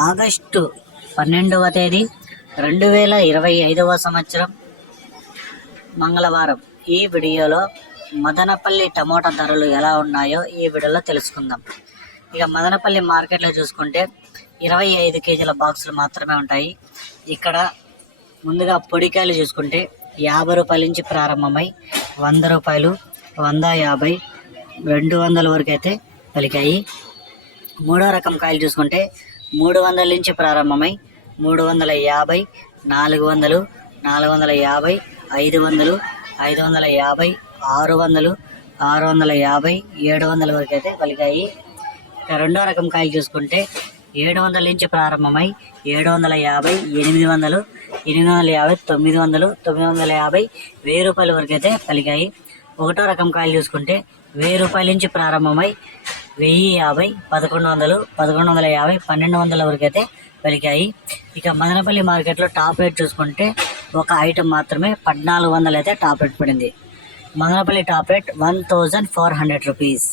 August పన్నెండవ తేదీ రెండు వేల ఇరవై ఐదవ సంవత్సరం మంగళవారం. ఈ వీడియోలో మదనపల్లి టమోటా ధరలు ఎలా ఉన్నాయో ఈ వీడియోలో తెలుసుకుందాం. ఇక మదనపల్లి మార్కెట్లో చూసుకుంటే ఇరవై ఐదు కేజీల బాక్సులు మాత్రమే ఉంటాయి. ఇక్కడ ముందుగా పొడికాయలు చూసుకుంటే యాభై రూపాయల నుంచి ప్రారంభమై వంద రూపాయలు వంద యాభై రెండు వందల వరకు అయితే పలికాయి. మూడో రకం కాయలు చూసుకుంటే మూడు వందల నుంచి ప్రారంభమై మూడు వందల యాభై నాలుగు వందలు నాలుగు వందల యాభై ఐదు వందలు ఐదు వందల యాభై ఆరు వందలు ఆరు వందల యాభై ఏడు వందల వరకు అయితే పలికాయి. ఇక రెండో రకం కాయలు చూసుకుంటే ఏడు వందల నుంచి ప్రారంభమై ఏడు వందల యాభై ఎనిమిది వందలు ఎనిమిది వందల యాభై తొమ్మిది వందలు తొమ్మిది వందల యాభై వెయ్యి రూపాయల వరకు అయితే పలికాయి. ఒకటో రకం కాయలు చూసుకుంటే వెయ్యి రూపాయల నుంచి ప్రారంభమై వెయ్యి యాభై పదకొండు వందలు పదకొండు వందల యాభై పన్నెండు వందల వరకు అయితే పెరిగాయి ఇక మదనపల్లి మార్కెట్లో టాప్ రేట్ చూసుకుంటే ఒక ఐటమ్ మాత్రమే పద్నాలుగు వందలు అయితే టాప్ రేట్ పడింది. Madanapalle top rate one thousand four hundred rupees.